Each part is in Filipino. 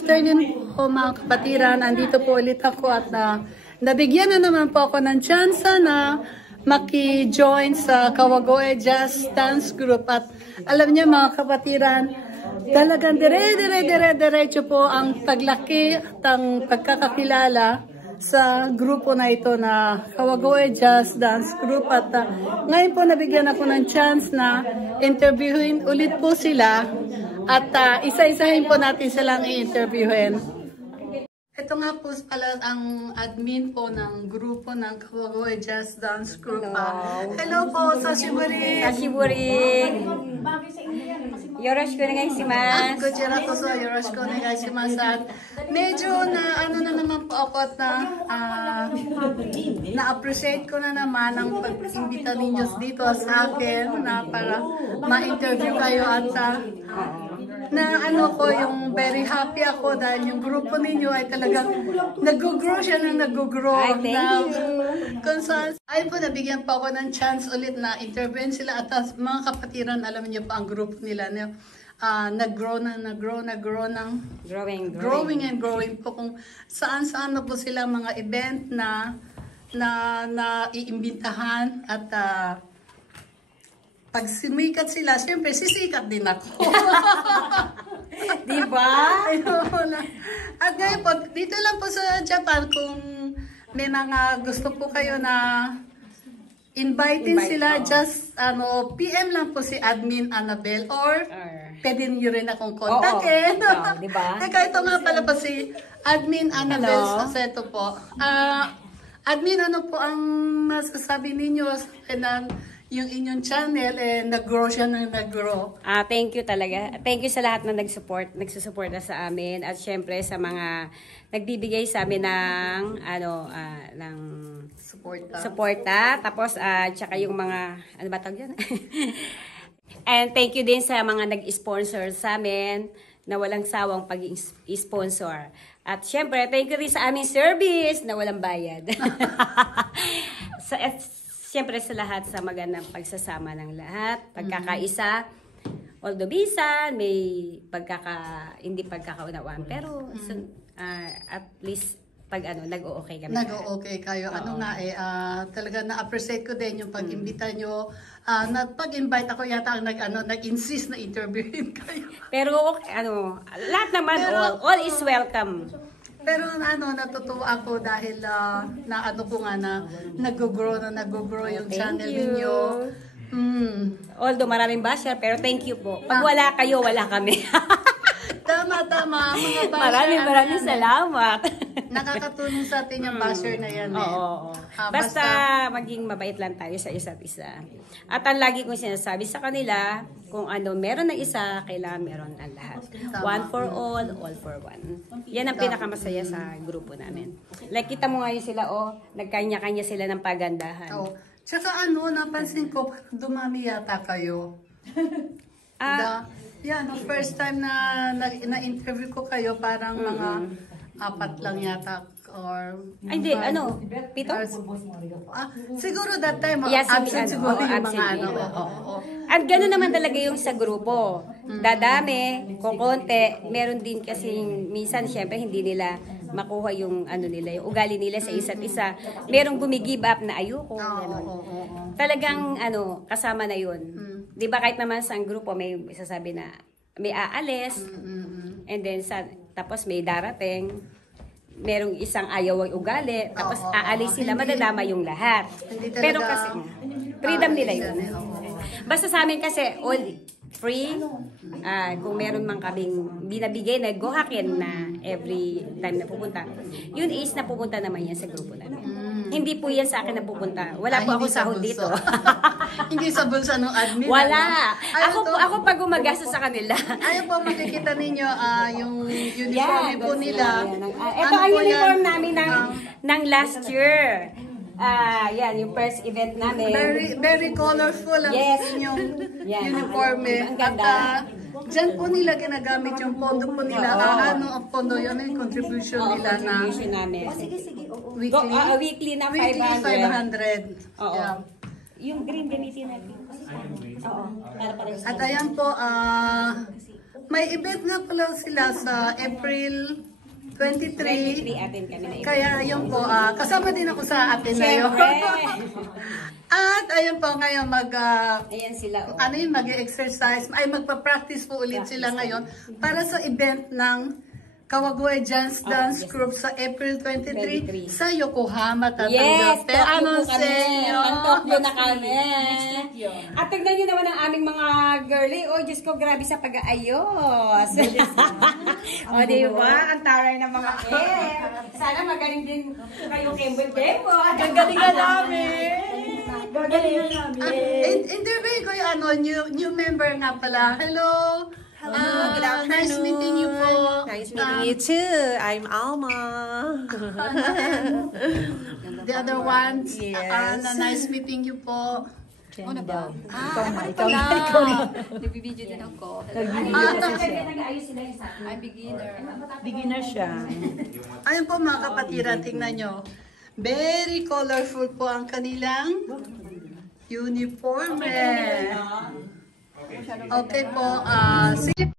afternoon po mga kapatiran. Andito po ulit ako at nabigyan na naman po ako ng chance na maki-join sa Kawagoe Jazz Dance Group. At alam niyo mga kapatiran, talagang diretso po ang paglaki at ang pagkakakilala sa grupo na ito na Kawagoe Jazz Dance Group. At ngayon po nabigyan ako ng chance na interviewin ulit po sila at isa-isahin po natin silang i-interviewin. Ito nga po pala ang admin po ng grupo ng Kawagoe Jazz Dance Group. Hello po, Sashiburi! Sashiburi! Yoroshiku onegaishimasu. Kuchira ko sa yoroshiku onegaishimasu. At medyo na naman po ako at na-appreciate ko na naman ang pag-imbita ninyo dito sa akin na para ma-interview kayo at yung very happy ako dahil yung grupo ninyo ay talagang nag-grow siya ng nag-grow. Thank you. Ayun po, nabigyan pa ako ng chance ulit na intervene sila at mga kapatiran, alam niyo pa ang grupo nila na nag-grow ng growing and growing po kung saan-saan na po sila mga event na iimbitahan at pag sumikat sila, siyempre sisikat din ako. Diba? At ngayon po, dito lang po sa Japan, kung may mga gusto po kayo na invite sila, just PM lang po si Admin Annabel or pwede nyo rin akong kontakin. Diba? Teka, ito nga pala po si Admin Annabel Saseto po. Admin, ano po ang masasabi ninyo na yung inyong channel, nag-grow siya ng nag-grow? Thank you talaga. Thank you sa lahat na nagsusuporta sa amin. At syempre sa mga nagbibigay sa amin ng suporta. Tapos, tsaka yung mga, ano ba tawag yan? And thank you din sa mga nag-sponsor sa amin na walang sawang pag-sponsor. At syempre, thank you rin sa aming service na walang bayad. Siyempre sa lahat, sa magandang pagsasama ng lahat, pagkakaisa, although bisan, may hindi pagkakaunawaan, pero at least pag nag-o-okay kami. Nag-o-okay kayo. Talaga na-appreciate ko din yung pag-imbita nyo. Pag-invite ako yata ang nag-insist na interviewin kayo. Pero lahat naman, all is welcome. Pero natutuwa ako dahil nag-grow yung channel ninyo. Although maraming basher, pero thank you po. Pag wala kayo, wala kami. Tama. Mga basher. Maraming salamat. Nakakatulong sa atin yung basher na yan. Oo. Basta maging mabait lang tayo sa isa't isa. At ang lagi kong sinasabi sa kanila, kung meron na isa, kailangan meron ang lahat. One for all for one. Yan ang pinakamasaya sa grupo namin. Like, kita mo ngayon sila, nagkanya-kanya sila ng pagandahan. Tsaka napansin ko, dumami yata kayo. First time na-interview ko kayo, parang mga 4 lang yata. Hindi, 7? Siguro that time, absent siguro yung absent mga At gano'n naman talaga yung sa grupo. Dadami, kukonti. Meron din kasi minsan, syempre, hindi nila makuha yung yung ugali nila sa isa't isa. Merong gumigive up na ayoko. Talagang kasama na yun. Di ba kahit naman sa grupo may sasabi na may aalis, and then tapos may darating, merong isang ayaw ang ugali, tapos aalis sila, madadama yung lahat. Pero kasi freedom nila yun. Basta sa amin kasi all free. Kung meron man kaming binabigay na gohakin na every time na pupunta, yun is napupunta naman yan sa grupo namin. Hindi po yan sa akin napupunta. Wala po ako sahod dito. Hindi sa bulsa ng admin. Wala. Ako pag gumagastos sa kanila. Ayaw po makikita ninyo yung uniform po nila. Ito ang uniform namin ng last year. Yan, yung first event namin. Very colorful ang inyong uniform. Ang ganda. Diyan po nila ginagamit yung pondo po nila. Ang pondo yun, yung contribution nila na namin. Weekly na 500. Weekly 500. Oo. Yung green gamitin natin. Oo. At ayan po, may event nga pala sila sa April 23. 23 atin kami na Kaya yun po, kasama din ako sa atin na yun. Siyempre. At ayun po ngayon Ayan sila. Oh. ano yung mag-exercise, ay magpa-practice po ulit sila ngayon para sa event ng Kawagoe Dance Group sa April 23 sa Yokohama Yes, tatanggap. Tokyo po kami. Inyo? Ang Tokyo na kami. At tignan nyo naman ang aming mga girly. Oh, Diyos ko, grabe sa pag-aayos. O, diba? Ang taray ng mga Sana magaling din kayo kembol-kembol. Gagalingan namin. Gagalingan namin. Interview ko yung new member nga pala. Hello. Good afternoon. Nice meeting you po. Nice meeting you too. I'm Alma. The other ones, Yes. nice meeting you po. Ano ba? Nagbibideo din ako. Nag-aayos sila yung sa akin. I'm beginner. Beginner siya. Ayun po mga kapatiran, tingnan nyo. Very colorful po ang kanilang uniform. Okay po, sige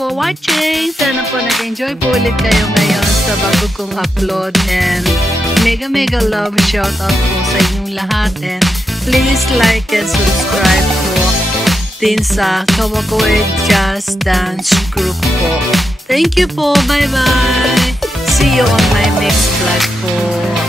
for watching. Sana po nag-enjoy po ulit kayo ngayon sa bago kong upload. And mega love shout out po sa inyong lahat. And please like and subscribe po din sa Kawagoe Jazz Dance Group po. Thank you po. Bye-bye. See you on my next vlog po.